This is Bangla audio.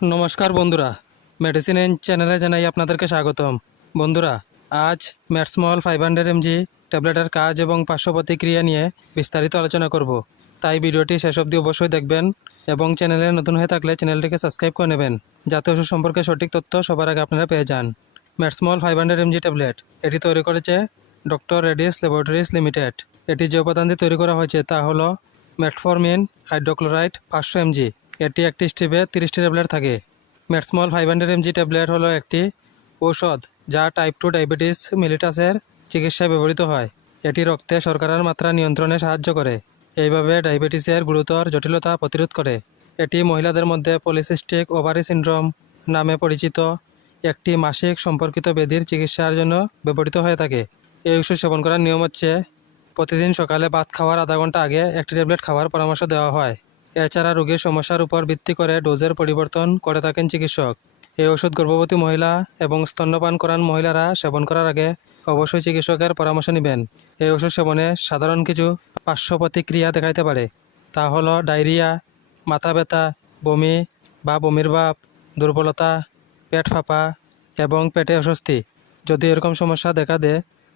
নমস্কার বন্ধুরা। মেডিসিন এন চ্যানেলে জানাই আপনাদেরকে স্বাগতম। বন্ধুরা, আজ ম্যাটসমল ফাইভ হান্ড্রেড এমজি ট্যাবলেটের কাজ এবং পার্শ্ব প্রতিক্রিয়া নিয়ে বিস্তারিত আলোচনা করব। তাই ভিডিওটি শেষ অবধি অবশ্যই দেখবেন এবং চ্যানেলে নতুন হয়ে থাকলে চ্যানেলটিকে সাবস্ক্রাইব করে নেবেন, যাতে ওষুধ সম্পর্কে সঠিক তথ্য সবার আগে আপনারা পেয়ে যান। Metsmal five hundred MG tablet এটি তৈরি করেছে ডক্টর রেডিস ল্যাবরেটরিজ লিমিটেড এটি যে উপাদান দিয়ে তৈরি করা হয়েছে তা হলো মেটফরমিন হাইড্রোক্লোরাইড পাঁচশো এমজি এটি একটি স্ট্রিপে তিরিশটি ট্যাবলেট থাকে। Metsmal five hundred MG tablet হলো একটি ঔষধ যা টাইপ টু ডায়াবেটিস মিলিটাসের চিকিৎসায় ব্যবহৃত হয়। এটি রক্তে শর্করার মাত্রা নিয়ন্ত্রণে সাহায্য করে, এইভাবে ডায়াবেটিসের গুরুতর জটিলতা প্রতিরোধ করে। এটি মহিলাদের মধ্যে পলিসিস্টিক ওভারি সিন্ড্রোম নামে পরিচিত একটি মাসিক সম্পর্কিত ব্যাধির চিকিৎসার জন্য ব্যবহৃত হয়ে থাকে। এই ওষুধ সেবন করার নিয়ম হচ্ছে, প্রতিদিন সকালে ভাত খাওয়ার আধা ঘণ্টা আগে একটি ট্যাবলেট খাওয়ার পরামর্শ দেওয়া হয়। এছাড়া রোগীর সমস্যার উপর ভিত্তি করে ডোজের পরিবর্তন করে থাকেন চিকিৎসক। এই ওষুধ গর্ভবতী মহিলা এবং স্তন্যপান করান মহিলারা সেবন করার আগে অবশ্যই চিকিৎসকের পরামর্শ নেবেন। এই ওষুধ সেবনে সাধারণ কিছু পার্শ্ব প্রতিক্রিয়া দেখাইতে পারে। তা হলো ডায়রিয়া, মাথা ব্যথা, বমি বা বমির ভাব, দুর্বলতা, পেট ফাঁপা এবং পেটে অস্বস্তি। যদি এরকম সমস্যা দেখা দেয়